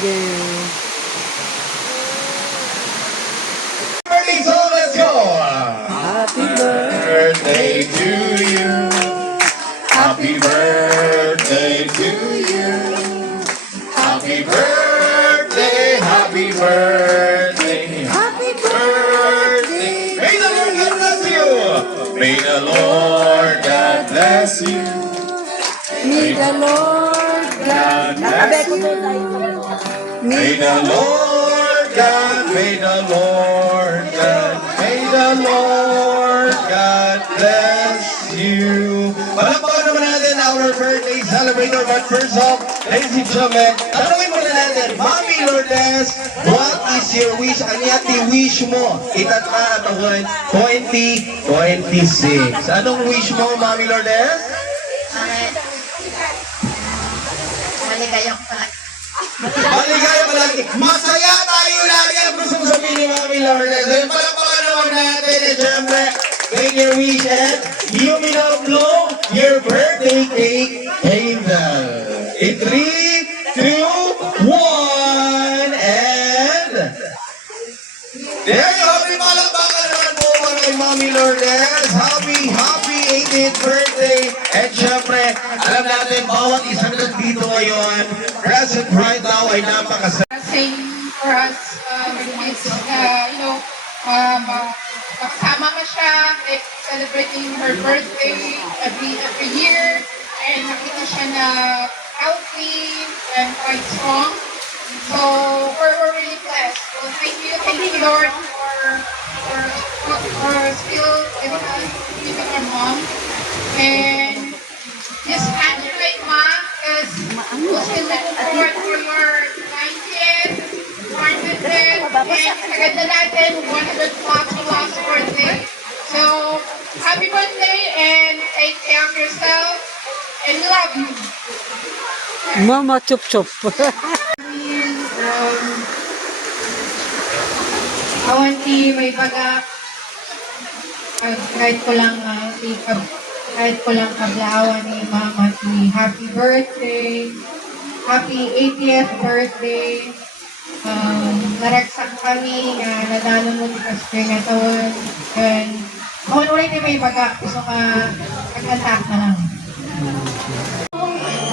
birthday. So let's go. Happy birthday Birthday to you. Happy birthday to you. Happy birthday, happy birthday, happy birthday. May the Lord God bless you. May the Lord God bless you. May the Lord God bless you. May the Lord God, may the Lord God, may the Lord God bless you. Palakpakan naman natin our birthday celebrator, but first off, ladies and gentlemen, tanungin muna natin, Mami Lourdes, what is your wish? Ano yan wish mo? Itatma at taon 2026. Anong wish mo, Mami Lourdes? Maligayang palagi. Maligaya palagi. Masaya tayo lagi ang gusto mo sabihin ni Mami Lourdes. Then palakpakan naman natin at syempre, make your wish and you may now blow your birthday cake candle. In 3, 2, 1, and there you have it. Palakpakan naman po kay Mami Lourdes. Happy 80th birthday. And syempre, alam natin, bawat isang nandito ngayon, present right now ay napakasaya. Same for us, is, kasama ka siya, like, celebrating her birthday every year, and nakita siya na healthy and quite strong. So, we're really blessed. So, thank you, Lord, for still giving our mom. And just celebrate, Ma, because we're still looking forward for your 90th, 100th, and kaganda natin, 100 plus birthday. So, happy birthday and take care of yourself, and we love you. Mama chup chup. Awanti, may baga, kahit ko lang kablawan ni Mama ni happy birthday, happy 80th birthday. Naraksak kami nga nadalo mo ni Pastor nga taon. And kung ulit may baga, gusto ka mag-attack na lang.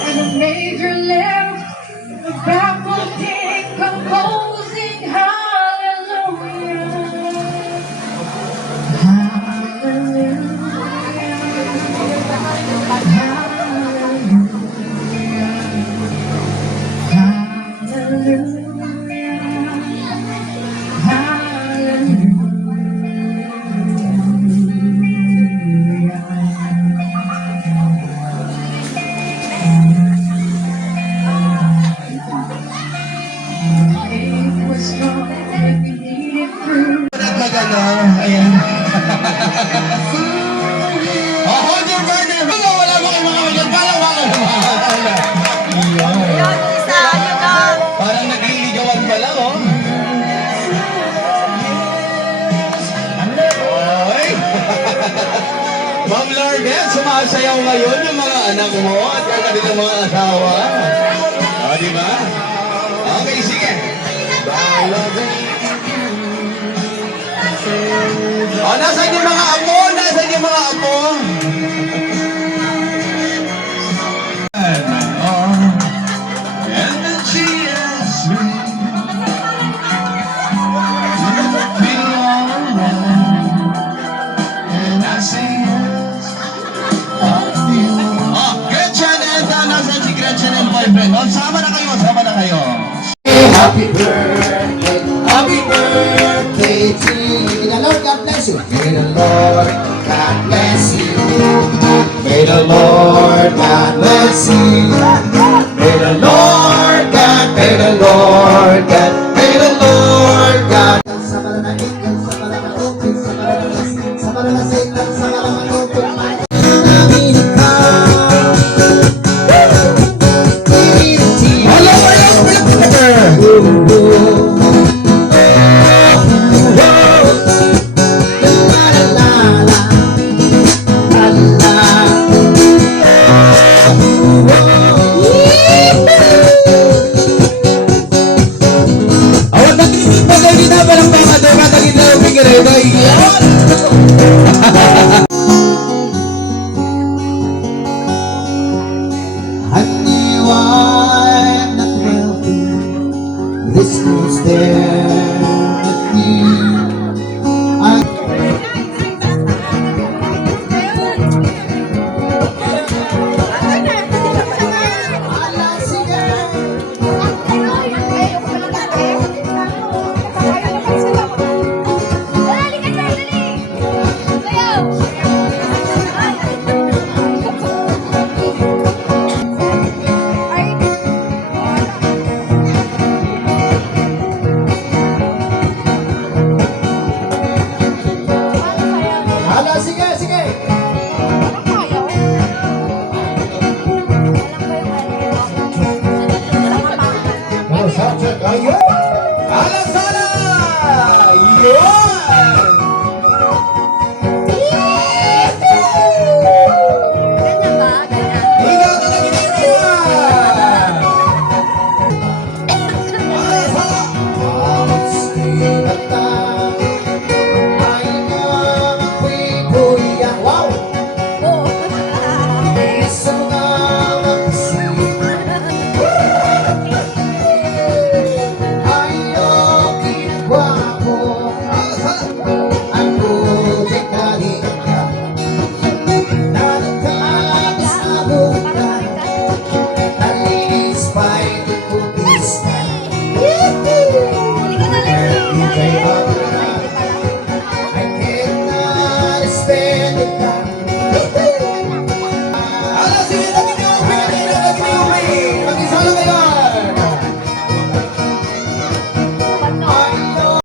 And a major left, the faculty composing hallelujah. Maganda, ayan. Oh, hold your burner. Wala mo kayo mga wajan. Palawakan naman. Parang nagliligawan pala, oh. Oy. Ma'am Lourdes, sumasayaw ngayon yung mga anak mo at yung kanilang mga asawa. O, di ba? Okay, sige. O, nasan yung mga apo? Nasan yung mga apo? And then she asked me, feel alright? And I say yes, I feel. Oh, Gretchen and nasan si Gretchen and boyfriend? O, sama na kayo, sama na kayo. Happy birthday.